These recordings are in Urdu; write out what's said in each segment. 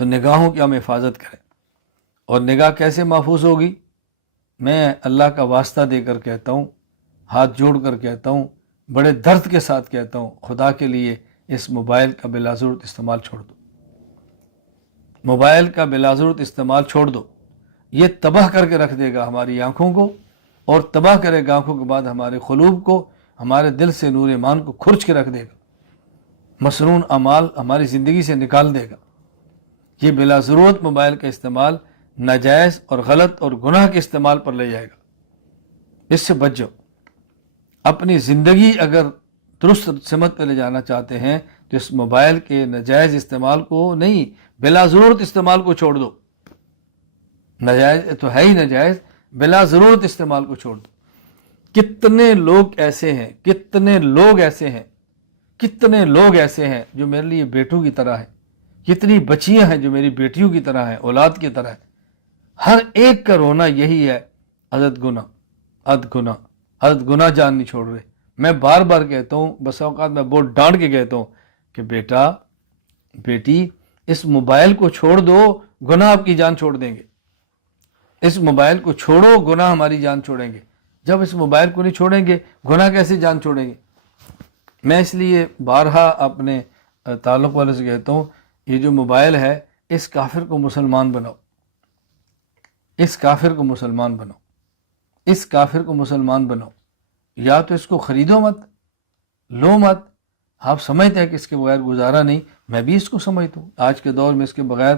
تو نگاہوں کی ہم حفاظت کریں. اور نگاہ کیسے محفوظ ہوگی؟ میں اللہ کا واسطہ دے کر کہتا ہوں، ہاتھ جوڑ کر کہتا ہوں، بڑے درد کے ساتھ کہتا ہوں، خدا کے لیے اس موبائل کا بلا ضرورت استعمال چھوڑ دو. موبائل کا بلا ضرورت استعمال چھوڑ دو. یہ تباہ کر کے رکھ دے گا ہماری آنکھوں کو، اور تباہ کرے گا آنکھوں کے بعد ہمارے قلوب کو، ہمارے دل سے نور ایمان کو کھرچ کے رکھ دے گا، مسنون اعمال ہماری زندگی سے نکال دے گا. یہ بلا ضرورت موبائل کا استعمال ناجائز اور غلط اور گناہ کے استعمال پر لے جائے گا. اس سے بچ جاؤ. اپنی زندگی اگر درست سمت پہ لے جانا چاہتے ہیں تو اس موبائل کے ناجائز استعمال کو نہیں، بلا ضرورت استعمال کو چھوڑ دو. ناجائز تو ہے ہی ناجائز، بلا ضرورت استعمال کو چھوڑ دو. کتنے لوگ ایسے ہیں، کتنے لوگ ایسے ہیں جو میرے لیے بیٹوں کی طرح ہیں. کتنی بچیاں ہیں جو میری بیٹیوں کی طرح ہیں، اولاد کی طرح ہیں. ہر ایک کا رونا یہی ہے، عدد گناہ جان نہیں چھوڑ رہے. میں بار بار کہتا ہوں، بس اوقات میں بہت ڈانٹ کے کہتا ہوں کہ بیٹا بیٹی اس موبائل کو چھوڑ دو، گناہ آپ کی جان چھوڑ دیں گے. اس موبائل کو چھوڑو، گناہ ہماری جان چھوڑیں گے. جب اس موبائل کو نہیں چھوڑیں گے، گناہ کیسے جان چھوڑیں گے؟ میں اس لیے بارہا اپنے تعلق والے سے کہتا ہوں، یہ جو موبائل ہے، اس کافر کو مسلمان بناؤ، اس کافر کو مسلمان بناؤ، اس کافر کو مسلمان بناؤ. یا تو اس کو خریدو مت، لو مت. آپ سمجھتے ہیں کہ اس کے بغیر گزارا نہیں، میں بھی اس کو سمجھتا ہوں. آج کے دور میں اس کے بغیر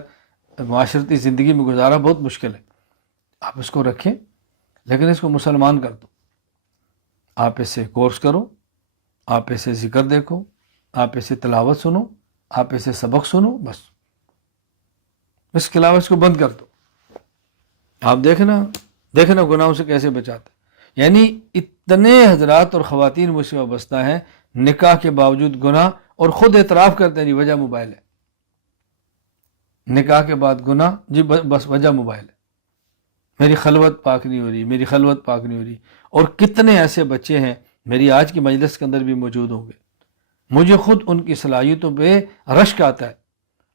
معاشرتی زندگی میں گزارا بہت مشکل ہے. آپ اس کو رکھیں، لیکن اس کو مسلمان کر دو. آپ اس سے کورس کرو، آپ اسے ذکر دیکھو، آپ اسے تلاوت سنو، آپ اسے سبق سنو، بس. اس کے علاوہ اس کو بند کر دو. آپ دیکھنا گناہوں سے کیسے بچاتا. یعنی اتنے حضرات اور خواتین مجھ سے وابستہ ہیں، نکاح کے باوجود گناہ، اور خود اعتراف کرتے ہیں جی وجہ موبائل ہے. نکاح کے بعد گناہ، جی بس وجہ موبائل ہے، میری خلوت پاک نہیں ہو رہی، میری خلوت پاک نہیں ہو رہی. اور کتنے ایسے بچے ہیں میری آج کی مجلس کے اندر بھی موجود ہوں گے، مجھے خود ان کی صلاحیتوں پہ رشک آتا ہے.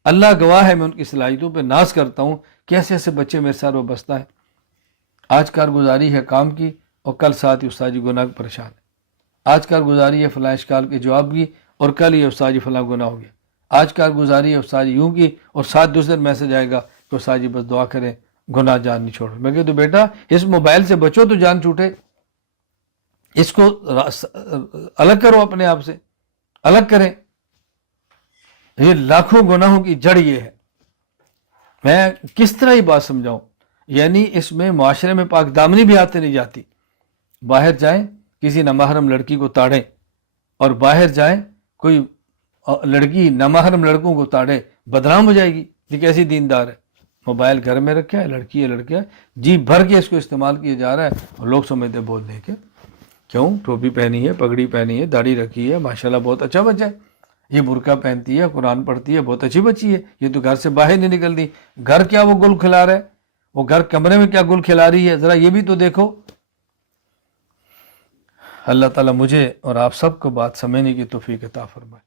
اللہ گواہ ہے، میں ان کی صلاحیتوں پہ ناز کرتا ہوں. کیسے ایسے بچے میرے ساتھ وابستہ ہیں. آج کارگزاری ہے کام کی، اور کل ساتھ ہی استاد جی گناہ پریشان ہے. آج کارگزاری ہے فلاں اشکال کے جواب کی، اور کل یہ استاد جی فلاں گناہ ہو گیا. آج کارگزاری ہے استاد جی یوں کی، اور ساتھ دوسرے دن میسج آئے گا کہ استاد جی بس دعا کریں، گناہ جان نہیں چھوڑ. میں کہتا ہوں بیٹا اس موبائل سے بچو تو جان چھوٹے. اس کو الگ کرو، اپنے آپ سے الگ کریں. یہ لاکھوں گناہوں کی جڑ یہ ہے. میں کس طرح یہ بات سمجھاؤں؟ یعنی اس میں معاشرے میں پاک دامنی بھی ہاتھ نہیں جاتی. باہر جائیں کسی نامحرم لڑکی کو تاڑیں، اور باہر جائیں کوئی لڑکی نامحرم لڑکوں کو تاڑے، بدنام ہو جائے گی. یہ کیسی دیندار ہے؟ موبائل گھر میں رکھا ہے، لڑکی ہے لڑکا ہے، جی بھر کے اس کو استعمال کیا جا رہا ہے، اور لوگ سمجھتے بول دیں کہ کیوں ٹوپی پہنی ہے، پگڑی پہنی ہے، داڑھی رکھی ہے، ماشاءاللہ بہت اچھا بچہ ہے، یہ برقع پہنتی ہے، قرآن پڑھتی ہے، بہت اچھی بچی ہے، یہ تو گھر سے باہر نہیں نکلتی. گھر کیا وہ گل کھلا رہا ہے؟ وہ گھر کمرے میں کیا گل کھلا رہی ہے؟ ذرا یہ بھی تو دیکھو. اللہ تعالیٰ مجھے اور آپ سب کو بات سمجھنے کی توفیق عطا فرمائے.